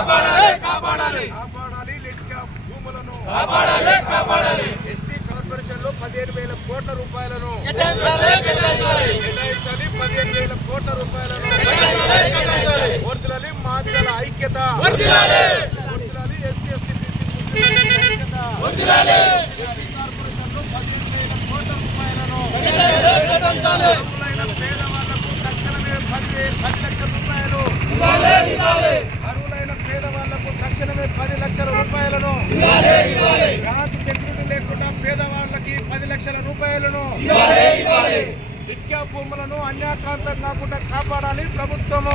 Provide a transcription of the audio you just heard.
కాపాడాలి lid cap భూములను SC corporation లో 15,000 కోట్ల రూపాయలను కేటాయించాలి. 15,000 కోట్ల రూపాయలను వర్ధిల్లాలి మాదిగల ఐక్యత, వర్ధిల్లాలి ఎస్సీ ఎస్టీ బీసీ ఐక్యత, ఎస్సీ కార్పొరేషన్ లో 15,000 కోట్ల రూపాయలను పేదవాళ్లకు తక్షణమే 10 లక్షల రూపాయలు, అర్హులైన పేదవాళ్లకు తక్షణమే 10 లక్షల రూపాయలను, గ్రాంట్ సెక్యూరిటీ లేకుండా పేదవాళ్ళకి 10 లక్షల రూపాయలను, లిడ్ క్యాప్ భూములను అన్యాక్రాంతం కాకుండా కాపాడాలి ప్రభుత్వము.